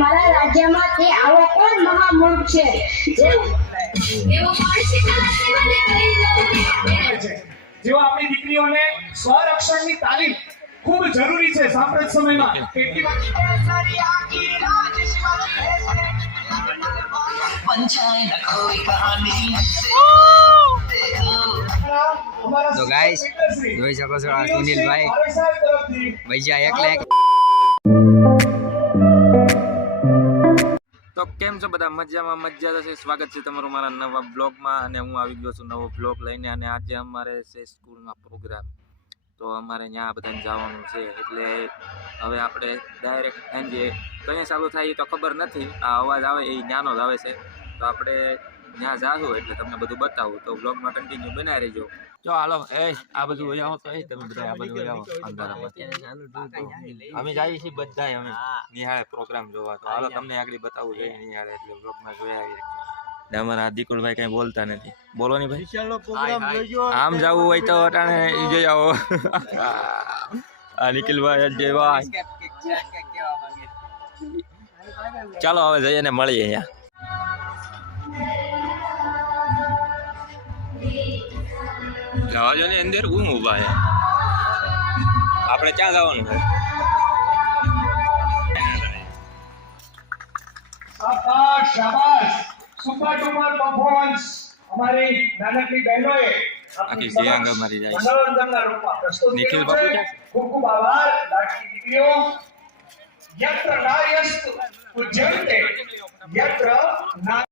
મારા રાજ્યમાં તે આવો કોણ મહામૂર્ખ છે જે જેઓ આપણી દીકરીઓને સ્વરક્ષણની તાલીમ ખૂબ જરૂરી છે સાંપ્રત સમયમાં તો ગાઈસ જોઈ શકો છો આ સુનિલભાઈ ભૈયા એકલા એક. તો કેમ છો બધા? મજામાં મજા થશે. સ્વાગત છે તમારું મારા નવા બ્લોગમાં. અને હું આવી ગયો છું નવો બ્લોગ લઈને. અને આજે અમારે છે સ્કૂલમાં પ્રોગ્રામ, તો અમારે ત્યાં બધાને જવાનું છે. એટલે હવે આપણે ડાયરેક્ટ સાંજે કઈ ચાલુ થાય એ તો ખબર નથી. આ અવાજ આવે એ ત્યાંનો જ આવે છે. તો આપણે ત્યાં જાશું એટલે તમને બધું બતાવું. તો બ્લોગમાં કન્ટિન્યુ બનાવી રહેજો. જો હાલો આ બધું વહી આવો. તો તમે બધા આ બધું વહી આવો અંધારામાં. અમે જઈએ છીએ બધા અમે નિહાળે પ્રોગ્રામ જોવા. તો હાલો તમને આગળ બતાવું જોઈએ નિહાળે, એટલે બ્લોગમાં જોઈ આવી રાખજો. અમારા દીકુલભાઈ કઈ બોલતા નથી. બોલો ની ભાઈ. આમ જવું હોય તો અટાણે જોઈ આવો. આ નિખિલભાઈ અજયભાઈ. ચાલો હવે જઈએ ને મળીએ અહીંયા. જવા જો ને અંદર હું ઉભા છે. આપણે ક્યાં જવાનું છે? શાબાશ શાબાશ, સુપર ડુપર પરફોર્મન્સ અમારી નાનકડી બહેનોએ આખી સિયાંગ મારી જાય છે. મનોરંજનના રૂપમાં પ્રસ્તુત નિખિલ કર્યું બાપુ છે. ક્યાં છે? ખૂબ ખૂબ આભાર લાડકી દીકરીઓ. યત્ર નાર્યસ્તુ પૂજ્યન્તે યત્ર ના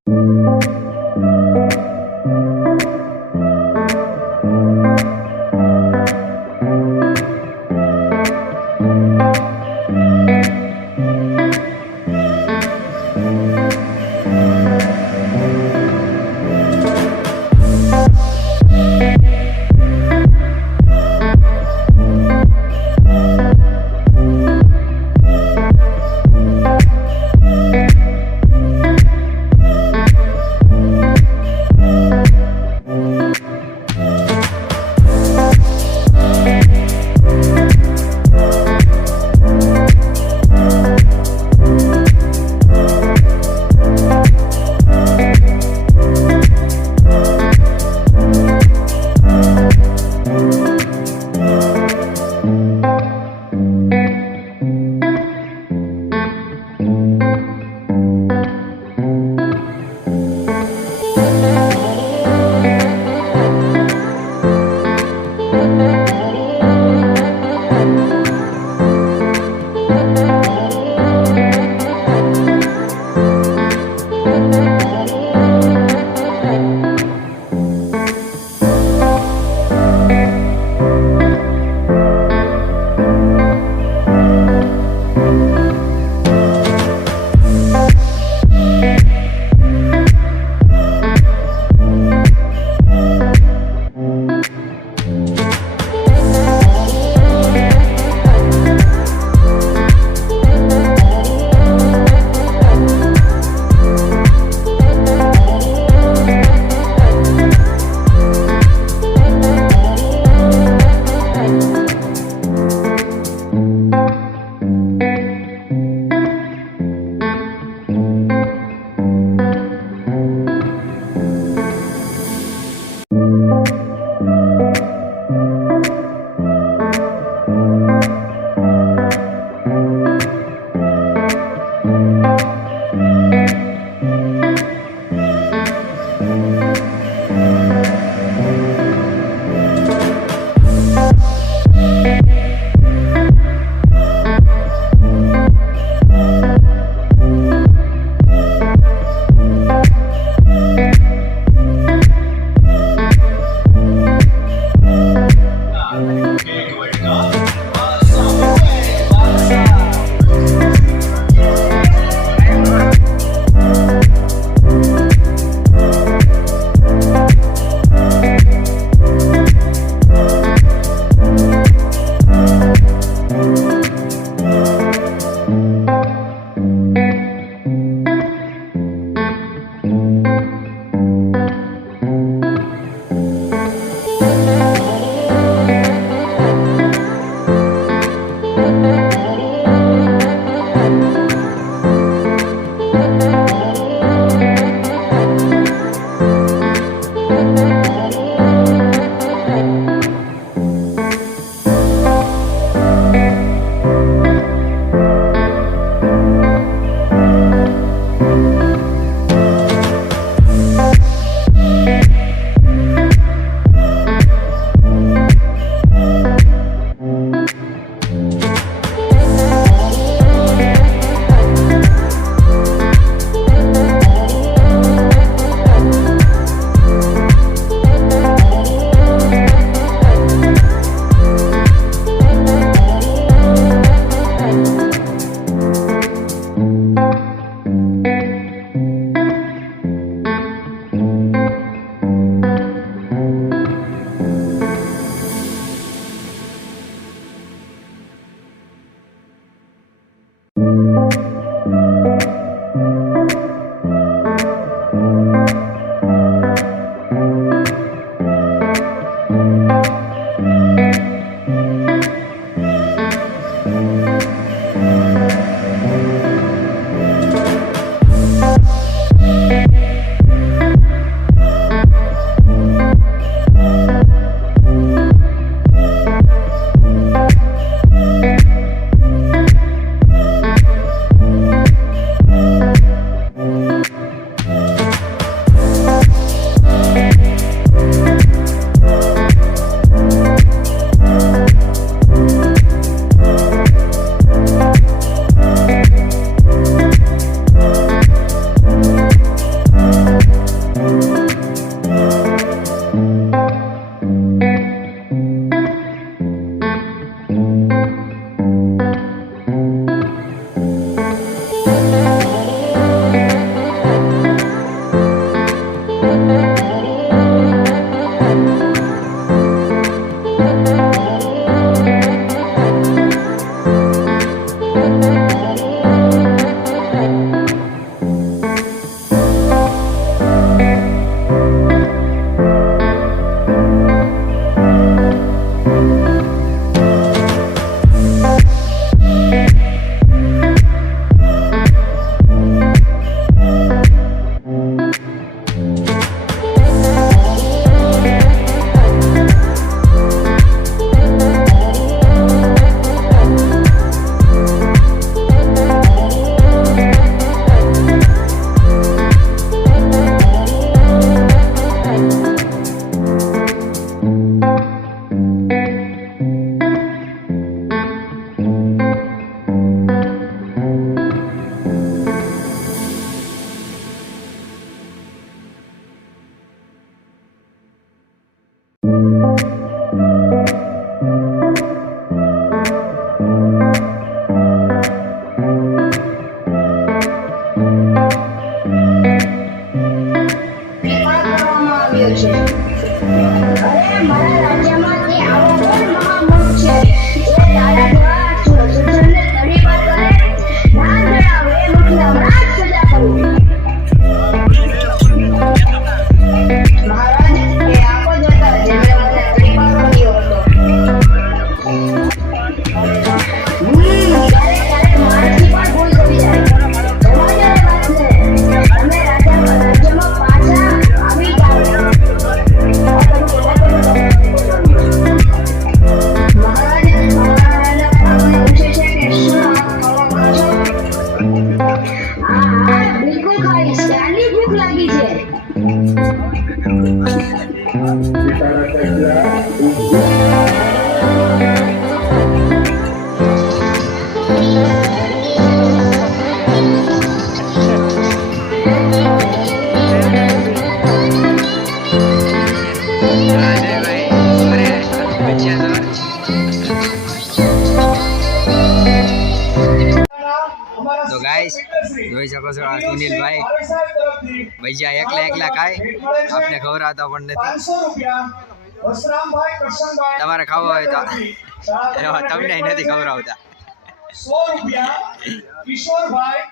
ગાઈસ જોઈ શકો છો આ સુનિલભાઈ ભૈયા એકલા ખાય આપણે ખવડાવતા પણ નથી તમારે ખાવો હોય તો તમને નથી ખવડાવતા ₹100 કિશોરભાઈ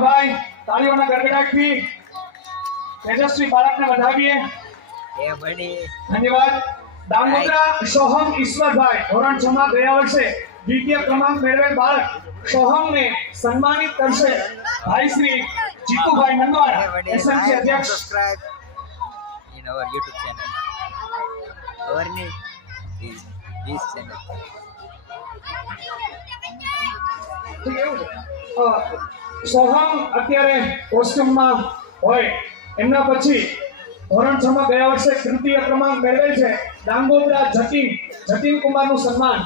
ભાઈ તાળીઓના ગડગડાટથી તેજસ્વી બાળકને વધાવીએ એ બડી ધન્યવાદ દામોદરા સોહમ ઈશ્વરભાઈ ધોરણ 6 માં ગયા વર્ષે દ્વિતીય ક્રમાંક મેળવેલ બાળક સોહમને સન્માનિત કરશે ભાઈ શ્રી જીતુભાઈ એ નંદવાડા બડી એસએમસી અધ્યક્ષ subscribe in our YouTube channel અવર ની this channel સોહમ અત્યારે કોસ્ટ્યુમમાં હોય એમના પછી ધોરણ 6 માં ગયા વર્ષે તૃતીય ક્રમાંક મેળવેલ છે દાંગોદરા જતીન કુમારનું સન્માન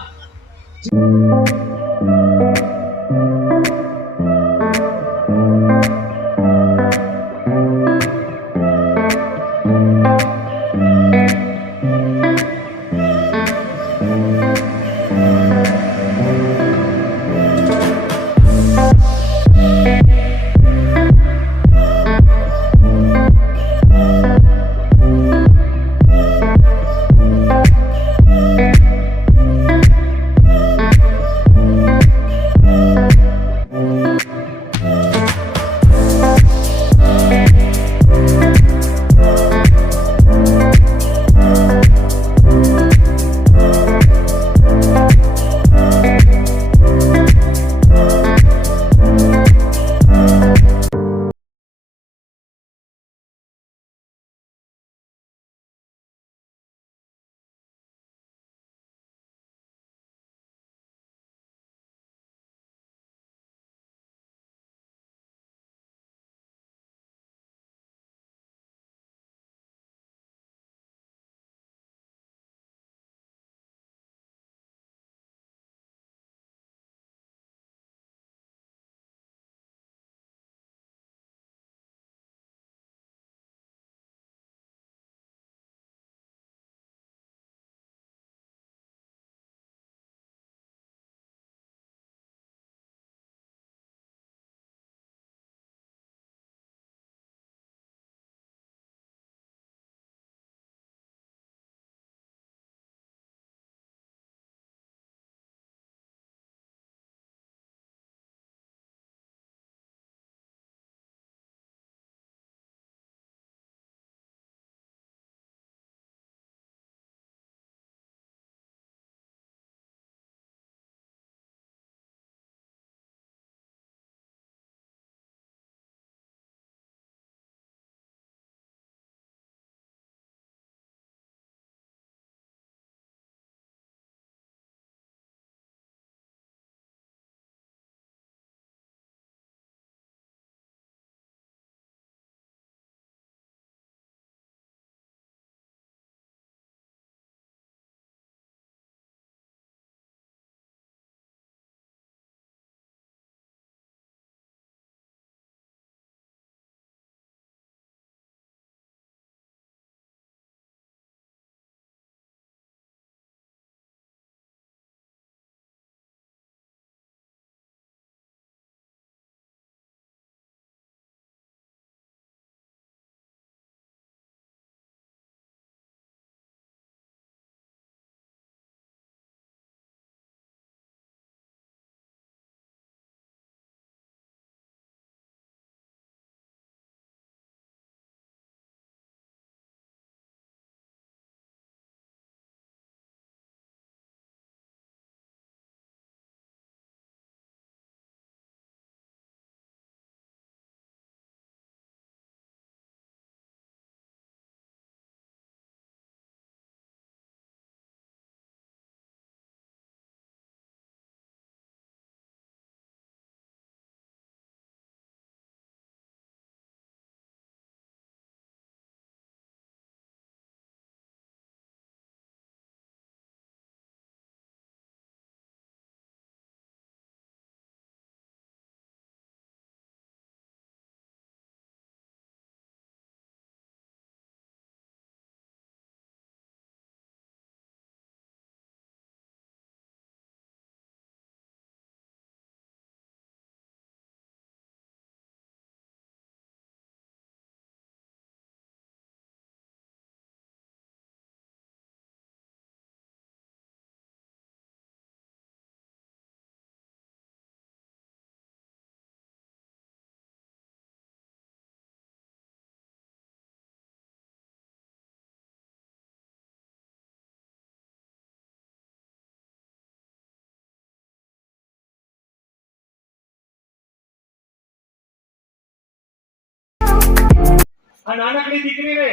આ નાનકડી દીકરીને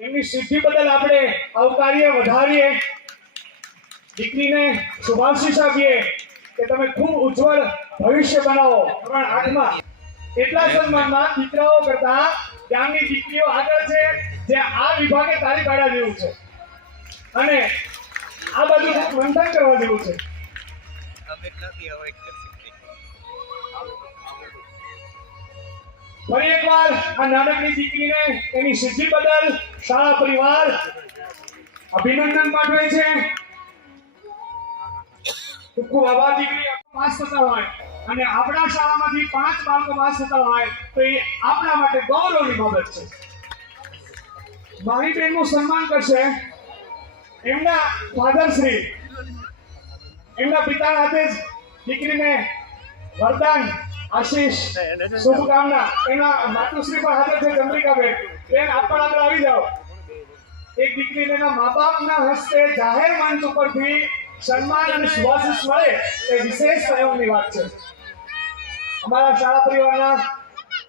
એમની સિદ્ધિ બદલ આપણે આવકારીએ, વધારીએ. દીકરીને શુભાશીષ આપીએ કે તમે ખૂબ ઉજ્જવળ ભવિષ્ય બનાવો. ધોરણ 8 માં એટલા સન્માનમાં દીકરાઓ કરતા ગામની દીકરીઓ આગળ છે, જે આ વિભાગે તાળી પાડવા જેવું છે અને આ બધું મંથન કરવા જેવું છે. ફરી એકવાર આ નાનકડી દીકરીને એની સિદ્ધિ બદલ શાળા પરિવાર અભિનંદન પાઠવે છે. ખૂબ ખૂબ આભાર. દીકરી પાસ થતા હોય અને આપણા શાળામાંથી 5 બાળકો પાસ થતા હોય તો એ આપણા માટે ગૌરવની બાબત છે. મારી બેનનું સન્માન કરશે એમના ફાધરશ્રી. એમના પિતા હાથે જ દીકરીને વરદાન, આશીષ, શુભકામના. એના માતુશ્રી પણ હાજર છે, ચંદ્રિકાબેન. બેન આપ પણ આગળ આવી જાઓ. એક દીકરીને એના મા બાપના હસ્તે જાહેર મંચ ઉપરથી સન્માન અને શુભાશીષ મળે એ વિશેષ સંયોગની વાત છે. અમારા શાળા પરિવારના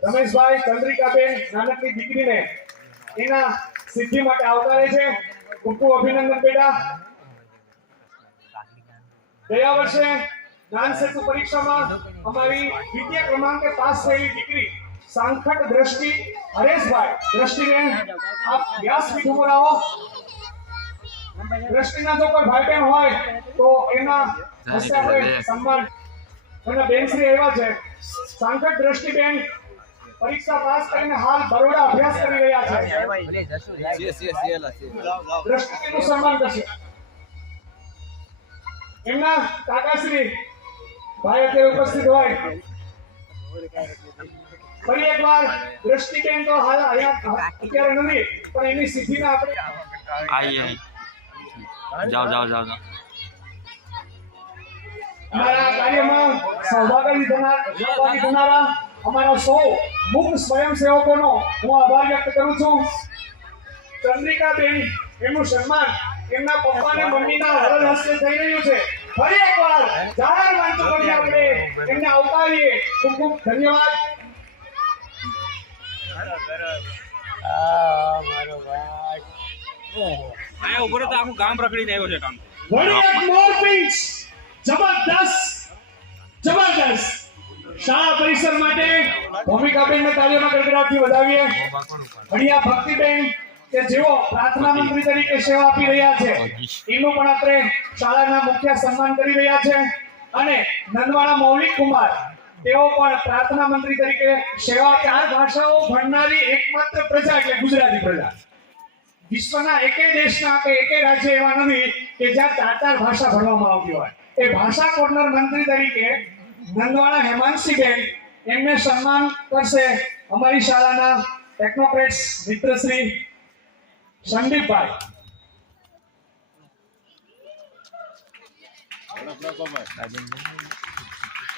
રમેશભાઈ, ચંદ્રિકાબેન નાનકડી દીકરીને એના સિદ્ધિ માટે આવકારે છે. ખૂબ ખૂબ અભિનંદન બેટા. ગયા વર્ષે જ્ઞાન સેતુ પરીક્ષામાં અમારી દ્વિતીય ક્રમાંકે પાસ થયેલી દીકરી સાંખટ દ્રષ્ટિ હરેશભાઈ. દ્રષ્ટિબેન આપ વ્યાસપીઠ ઉપર આવો. દ્રષ્ટિના જો કોઈ ભાઈ બહેન હોય તો એના હસ્તે આપણે સન્માન. એના બેનશ્રી એવા છે. સાંખટ દ્રષ્ટિબેન પરીક્ષા પાસ કરીને હાલ બરોડા અભ્યાસ કરી રહ્યા છે. દ્રષ્ટિનું સન્માન કરશે. એમના કાકાશ્રી ભાઈ અત્યારે ઉપસ્થિત હોય. ફરી એકવાર દ્રષ્ટિબેન તો હાલ અહીંયા અત્યારે નથી, પણ એની સિદ્ધિને આપણે જાઓ અમારા કાર્યમાં સહભાગી થનારા અમારા સૌ મુખ્ય સ્વયંસેવકોનો હું આભાર વ્યક્ત કરું છું. ચંદ્રિકાબેન એમનું સન્માન એમના પપ્પાને મમ્મીના વરદ હસ્તે થઈ રહ્યું છે. ફરી એકવાર જાહેર મંચ પરથી આપણે એમને આવકારીએ. ખૂબ ખૂબ ધન્યવાદ. આયા ઉપર તો આખું ગામ રખડીને આવ્યો છે કામ. વળી એક મોર પિંચ. જબરદસ્ત શાળા પરિસર માટે ભૂમિકાબેનને તાળીઓના ગડગડાટથી વધાવીએ. હણિયા ભક્તિબેન કે જેઓ પ્રાર્થના મંત્રી તરીકે સેવા આપી રહ્યા છે, એનું પણ આપણે શાળાના મુખ્ય સન્માન કરી રહ્યા છે. અને નંદવાડા મૌલિક કુમાર, તેઓ પણ પ્રાર્થના મંત્રી તરીકે સેવા. 4 ભાષાઓ ભણનારી એકમાત્ર પ્રજા એટલે ગુજરાતી પ્રજા. વિશ્વના એકેય દેશના કે એકેય રાજ્ય એવા નથી કે જ્યાં 4 ભાષા ભણવામાં આવતી હોય. એ ભાષા કોર્નર મંત્રી તરીકે નંદવાડા હેમાંશીબેન એમને સન્માન કરશે અમારી શાળાના ટેકનોક્રેટ્સ મિત્રશ્રી સંદીપભાઈ.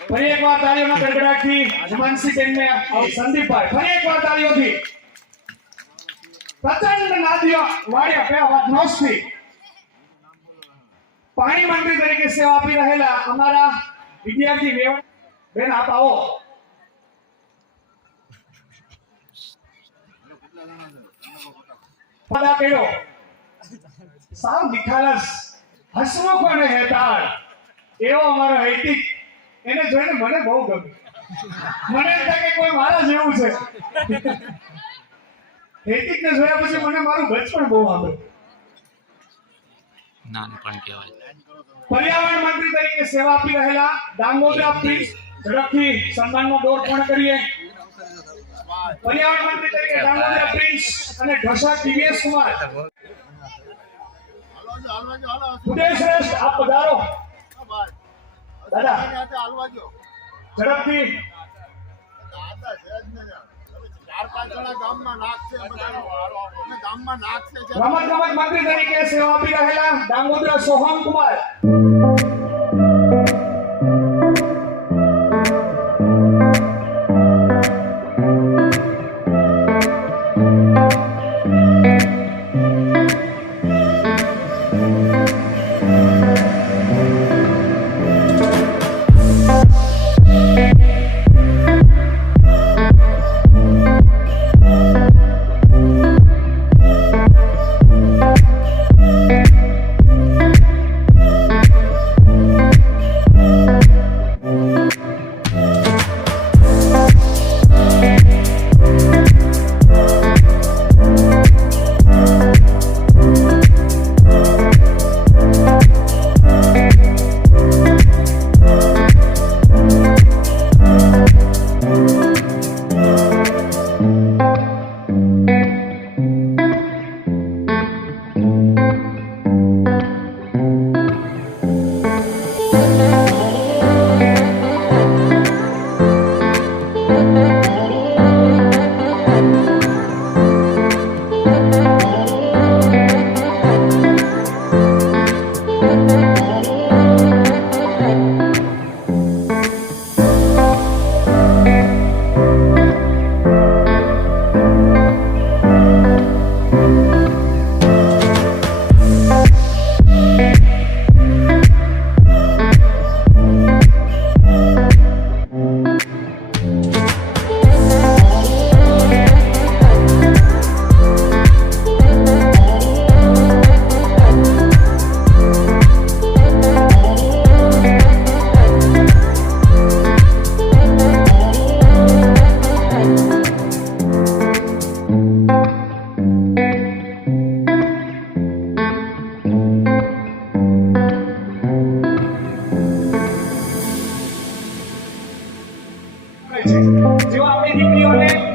ફરી એકવાર તાળીઓના ગડગડાટથી હેમાંશીબેનને સંદીપભાઈ ફરી એકવાર તાળીઓથી પ્રચંડ નાદીઓ વાળ્યા કયા વાત નોસ્તી. પાણી મંત્રી તરીકે સેવા આપી રહેલા અમારા વિદ્યાર્થી બેન આપ આવો. પદા કર્યો સાવ નિખાલસ હસમુખ અને હેતાળ એવો અમારો હૈતિક. એને જોઈને મને બહુ ગમ્યું. મને એમ થાય કે કોઈ મારા જેવું છે. હૈતિકને જોયા પછી મને મારું બચપણ બહુ આવ્યું. નાનપણ કહેવાય. પર્યાવરણ મંત્રી તરીકે સેવા આપી રહેલા ડાંગોદરા પ્રિન્સ, ઝડપથી સન્માનનો દોર પૂર્ણ કરીએ. પર્યાવરણ મંત્રી તરીકે ડાંગોદરા પ્રિન્સ અને ઢસા દિવ્યેશ કુમાર. ઉદય શ્રેષ્ઠ આપ પધારો દાદા. ઝડપથી રમત ગમત મંત્રી તરીકે સેવા આપી રહેલા ડાંગોદરા સોહમ કુમાર.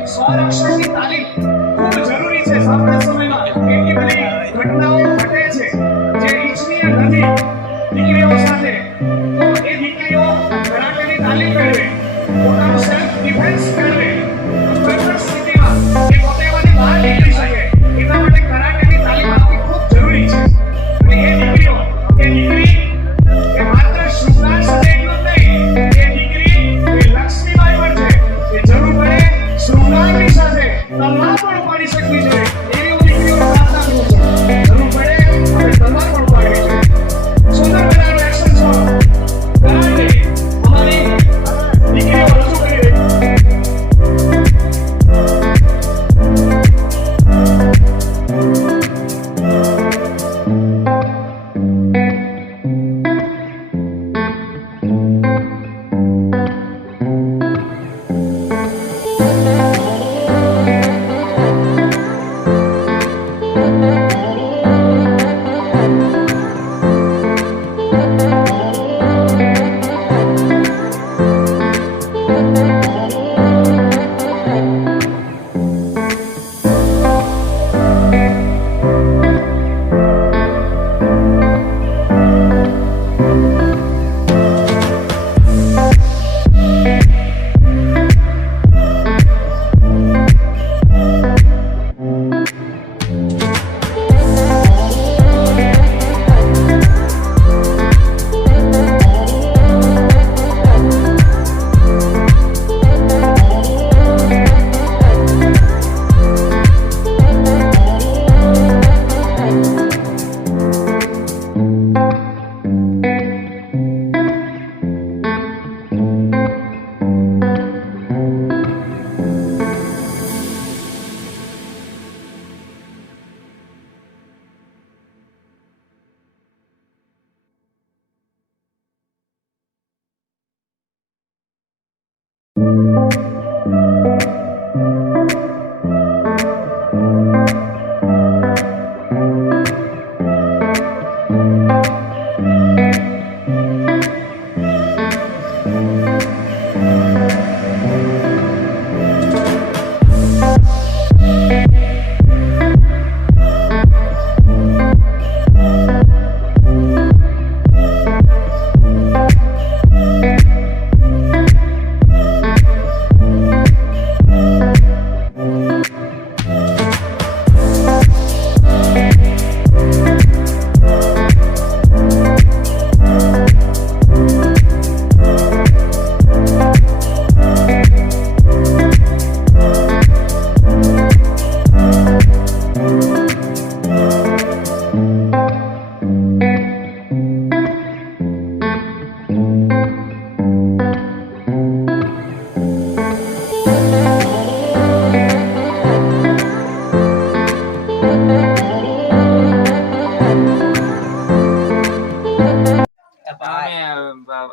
સ્વરક્ષણની તાલીમ ખૂબ જરૂરી છે. સાંપ્રત સમયમાં કેટલી બધી ઘટનાઓ ઘટે છે જે ઈચ્છનીય નથી દીકરીઓ સાથે. તો એ દીકરીઓ કરાટેની તાલીમ મેળવે, પોતાનું સેલ્ફ ડિફેન્સ મેળવે, કોઈ પણ સ્થિતિમાં એ પોતે એમાંથી બહાર નીકળી શકે એના માટે કરાટેની તાલીમ આપવી ખૂબ જરૂરી છે. અને એ દીકરીઓ એ દીકરી એ માત્ર શૃંગાર સાથે એટલું જ નહીં, એ દીકરી એ લક્ષ્મીબાઈ પણ છે. એ જરૂર પડે શૃંગારની સાથે તલવાર પણ ઉપાડી શકવી જોઈએ. એવી હું દીકરીઓને પ્રાર્થના કરું છું. જરૂર પડે આપણે તલવાર પણ ઉપાડવી જોઈએ. સુંદર મજાનું એક્શન સોંગ કરાટે અમારી દીકરીઓ રજૂ કરી રહી છે.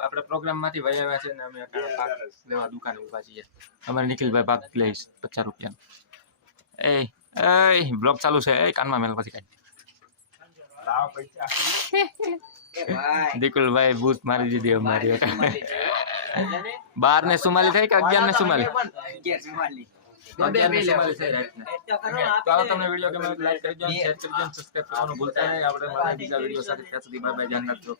આપણે પ્રોગ્રામ માંથી વહી આવ્યા છે ને અમે અત્યારે ભાગ લેવા દુકાને ઊભા છીએ. અમારે નિખિલભાઈ ભાગ લઈશ 50 રૂપિયાનો. એ બ્લોગ ચાલુ છે. કાનમાં મેલ પછી કાંઈ દીકુલભાઈ બૂથ મારી દીધી અમારી. 12 ને 44 થાય કે 11 ને 44? તો તમને વિડીયો ગમે લાઈક કરજો, શેર કરજો, સબસ્ક્રાઇબ કરવાનું ભૂલતા નહીં. આપણે બીજા વિડીયો સાથે ત્યાં સુધી બાય બાય, ધ્યાન રાખજો.